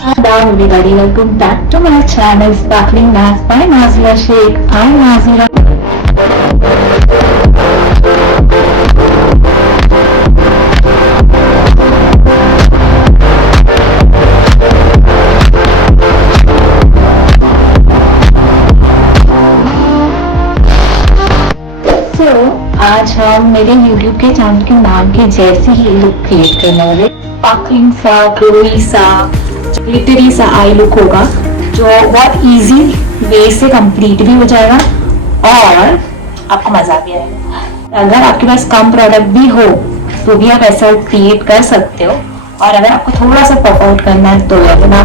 Hello everybody, welcome back to my channel Sparkling Maths by Nazira Sheikh. I'm Nazira. So, आज हम मेरे YouTube के channel के नाम के जैसे ही लुक क्रिएट करने वाले स्पार्कलिंग सा, ग्लोई सा, ग्लिटरी सा आई लुक होगा जो बहुत इजी वे से कंप्लीट भी हो जाएगा और आपको मजा भी आएगा। अगर आपके पास कम प्रोडक्ट भी हो तो भी आप ऐसा क्रिएट कर सकते हो और अगर आपको थोड़ा सा पॉप आउट करना है तो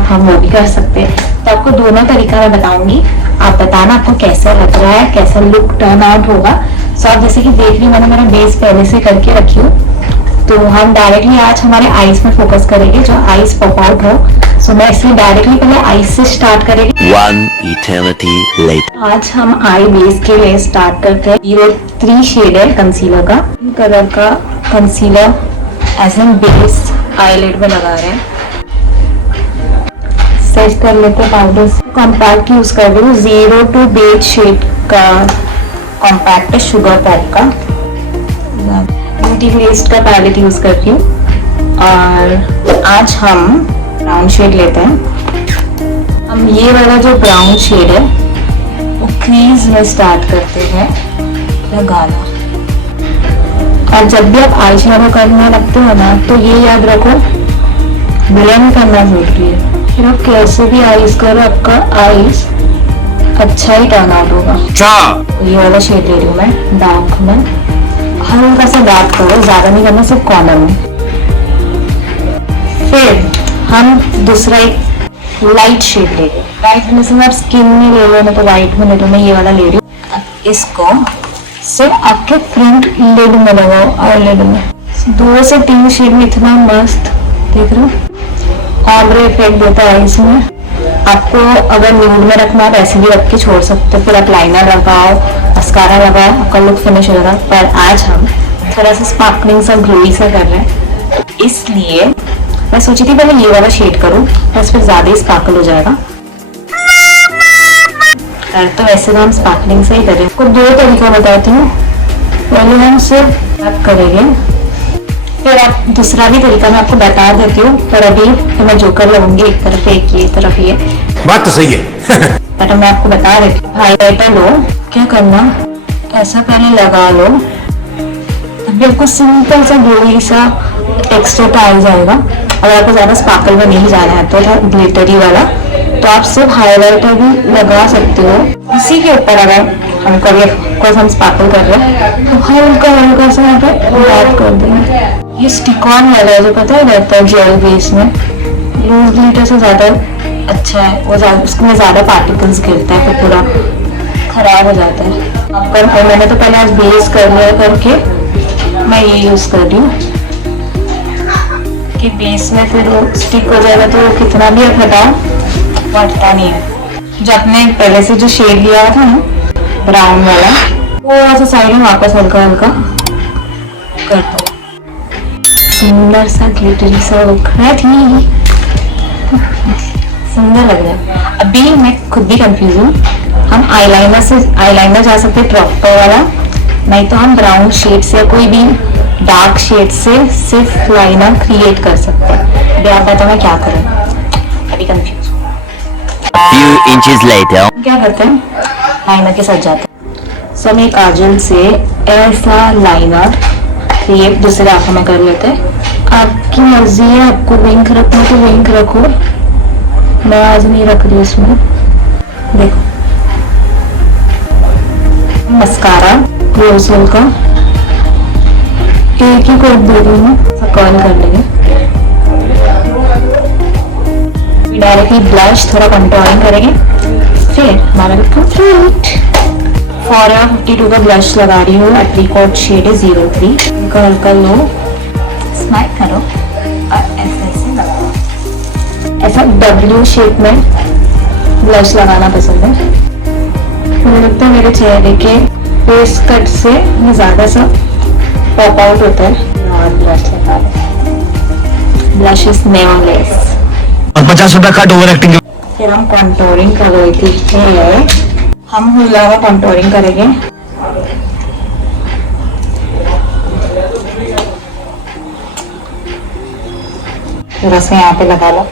हम वो भी कर सकते हैं। तो आपको दोनों तरीका मैं बताऊंगी, आप बताना आपको कैसा लग रहा है, कैसा लुक टर्न आउट होगा। सो आप जैसे कि देख रही, मैंने मेरा बेस पहले से करके रखी हूँ, तो हम डायरेक्टली आज हमारे आईज में फोकस करेंगे जो आईज पॉप आउट हो। सो मैं इसलिए डायरेक्टली पहले आईज से स्टार्ट करेंगे। One eternity later. आज हम आई बेस के लिए स्टार्ट करते हैं। 03 शेड है कंसीलर का, कलर का concealer as an base eyelid में लगा रहे हैं। सेट कर लेते हैं पाउडर। कॉम्पैक्ट यूज कर रही हूँ, 0 to बेज शेड का कॉम्पैक्ट शुगर पॉप का। ब्यूटी वेस्ट का पैलेट यूज कर रही हूँ और आज हम ब्राउन शेड लेते हैं। हम ये वाला जो ब्राउन शेड है वो क्रीज में स्टार्ट करते हैं लगाना। और जब भी आप आई शैडो करने लगते हो ना तो ये याद रखो ब्लेंड करना जरूरी है। फिर आप कैसे भी आईज करो आपका आईज अच्छा ही टर्न आउट होगा। ये वाला शेड ले रही हूँ मैं डार्क में, हल्का सा डार्क करो, ज्यादा नहीं करना, सिर्फ कॉर्नर में। फिर हम दूसरा एक लाइट शेड ले रहे हैं। लाइट में से आप स्किन में ले लो ना तो वाइट में ले लो, मैं ये वाला ले रही हूँ। इसको सिर्फ आपके फ्रंट लिड में लगाओ और लिड में 2 से 3 शेड में इतना मस्त देख रहे हो ऑम्ब्रे इफेक्ट देता है इसमें। आपको अगर न्यूड में रखना है ऐसे भी रख के छोड़ सकते हो, फिर आप लाइनर लगाओ, मस्कारा लगाओ, आपका लुक फिनिश हो जाएगा। पर आज हम थोड़ा सा स्पार्कलिंग सा ग्लोई सा कर रहे हैं, इसलिए मैं सोची थी पहले ये वाला शेड करूं, बस फिर ज्यादा ही स्पार्कल हो जाएगा। तो वैसे तो हम स्पार्कलिंग से ही करें। आपको 2 तरीका बताती हूँ, पहले हम सिर्फ रब करेंगे, फिर आप दूसरा भी तरीका मैं आपको बता देती हूँ। पर अभी तो मैं जोकर लगूंगी, एक तरफ ये तरफ ये। बात तो सही है। तो मैं आपको बता देती हूँ। हाईलाइटर लो, क्या करना ऐसा पहले लगा लो, अभी आपको सिंपल सा ग्लोई सा टेक्सचर आ जाएगा। अगर आपको ज्यादा स्पार्कल में नहीं जाना है तो ग्लिटरी वाला तो आप सिर्फ हाईलाइटर भी लगा सकते हो इसी के ऊपर। अगर हम कभी हम स्पार्कल कर रहे हैं तो हल्का सा यहाँ पे ऐड कर देंगे। ये स्टिक ऑन वाला है जो पता है रहता है जेल बेस में, लूज ग्लिटर से ज्यादा अच्छा है वो, उसमें ज्यादा पार्टिकल्स गिरता है तो पूरा खराब हो जाता है। अब मैंने तो पहले आज बेस कर लिया करके मैं ये यूज कर रही हूँ कि बेस में फिर वो स्टिक हो जाएगा तो कितना भी आप हटाओ वो हटता नहीं है। जो आपने पहले से जो शेड लिया था ना ब्राउन वाला, थोड़ा सा साइड में वापस हल्का कर दो। सुंदर सा ग्लिटरी सा लुक है, सुंदर लग रहा है। अभी मैं खुद भी कंफ्यूज हूँ, हम आईलाइनर जा सकते हैं प्रॉपर वाला, नहीं तो हम ब्राउन शेड से कोई भी डार्क शेड से सिर्फ लाइनर क्रिएट कर सकते हैं। अभी आप बताओ मैं क्या करूँ, अभी कंफ्यूज हूँ। Few inches later. क्या करते हैं लाइनर के साथ जाते हैं। सो मैं काजल से ऐसा लाइनर क्रिएट दूसरे आंखों में कर लेते हैं। आपकी मर्जी है, आपको विंक रखना तो विंक रखो, मैं आज नहीं रख रही इसमें। देखो मस्कारा ग्लोसल का एक ही कोट दे रही हूँ, कर्ल कर लेंगे। डायरेक्टली ब्लश थोड़ा कंट्रोलिंग करेंगे, फिर हमारा लुक कंप्लीट। फॉरएवर 52 का ब्लश लगा रही हूँ, एप्रिकॉट शेड है 03। हल्का लो, स्माइल करो और ऐसे लगाओ। ऐसा W शेप में ब्लश लगाना पसंद है। मुझे लगता है मेरे चेहरे के फेस कट से ज्यादा सा पॉप आउट होता है। और ब्लश लगा लो, ब्लश इज नेवरलेस। मजा ₹50 कट ओवर एक्टिंग। फिर हम कंटूरिंग कर रही थी। हम हुआ कंटूरिंग करेंगे। थोड़ा सा यहाँ पे लगा लो,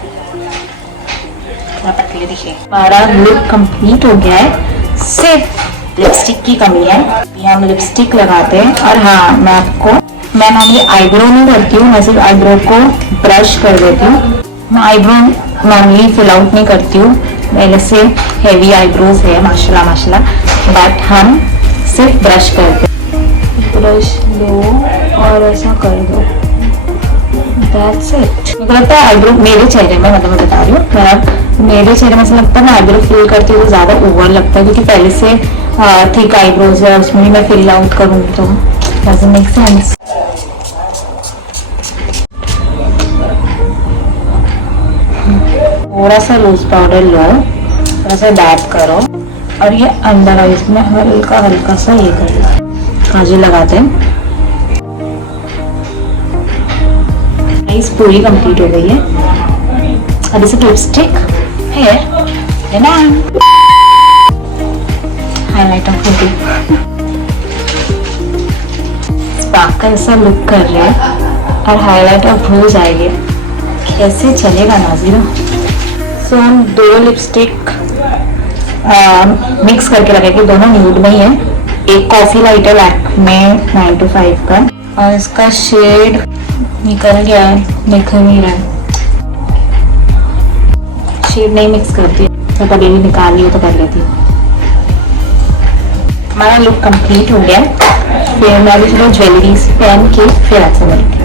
थोड़ा पतले दिखे। हमारा लुक कंप्लीट हो गया है, सिर्फ लिपस्टिक की कमी है। ये हम लिपस्टिक लगाते हैं। और हाँ, मैं नॉर्मली आईब्रो नहीं करती हूँ, मैं सिर्फ आईब्रो को ब्रश कर देती हूँ। मैं आईब्रो नॉर्मली फिल आउट नहीं करती हूँ, मेरे से हेवी आईब्रोज है माशाल्लाह माशाल्लाह, बट हम सिर्फ ब्रश करते हैं। ब्रश लो और ऐसा कर दो, दैट्स इट। मुझे लगता है आईब्रो मेरे चेहरे में, मतलब मैं बता रही हूँ, मेरे चेहरे में से लगता है मैं आईब्रो फिल करती हूँ तो ज़्यादा ओवर लगता है, क्योंकि पहले से थिक आईब्रोज है, उसमें भी मैं फिल आउट करूँगी तो डजंट मेक सेंस। थोड़ा सा लूज पाउडर लो, थोड़ा सा डैप करो और ये अंदर आइज में हल्का हल्का सा ये करो, काजल लगाते हैं। आइज पूरी कंप्लीट हो गई है। अब इसे लिपस्टिक, हेयर, हाईलाइटर होगी, स्पार्कल सा लुक कर रहे हैं और हाईलाइटर भूल जाएंगे, कैसे चलेगा नाज़िरा। सो हम 2 लिपस्टिक मिक्स करके लगाएंगे, दोनों न्यूड में ही है। एक कॉफी लाइटर लैक्मे 925 का, और इसका शेड निकल गया है, निकल नहीं रहा है, शेड नहीं मिक्स करती तो कभी भी निकाल ली हो तो कर लेती हूँ। हमारा लुक कंप्लीट हो गया। फिर मैं अभी थोड़ा ज्वेलरीज पहन के फिर आपसे मिलती हूँ।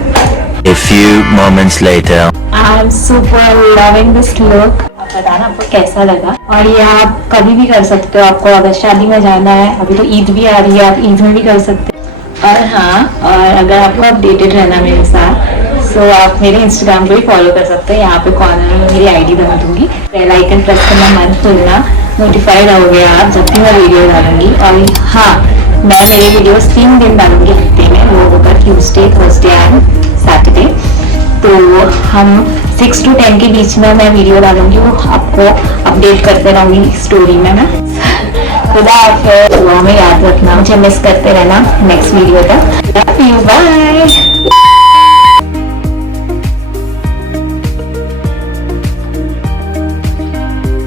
A few moments later. I am super loving this look. आप बताना आपको कैसा लगा, और ये आप कभी भी कर सकते हो। आपको अगर शादी में जाना है, अभी तो ईद भी आ रही है, आप ईद में भी कर सकते हो। और हाँ, और अगर आपको अपडेटेड रहना मेरे साथ, तो आप मेरे इंस्टाग्राम को भी फॉलो कर सकते हैं। यहाँ पे कॉर्नर में मेरी आईडी बना दूंगी, बेल आइकन प्रेस करना मत भूलना, नोटिफाइड रहोगे आप जब भी मैं वीडियो डालूंगी। और हाँ, मैं मेरे वीडियोस 3 दिन डालूंगी हफ्ते में, वो होगा ट्यूसडे, थर्सडे एंड सैटरडे। तो हम 6 to 10 के बीच में मैं वीडियो डालूंगी, वो आपको अपडेट करते रहूंगी स्टोरी में मैं। खुदा हाफिज़, दुआ में याद रखना, मुझे मिस करते रहना नेक्स्ट वीडियो तक। Love you, bye.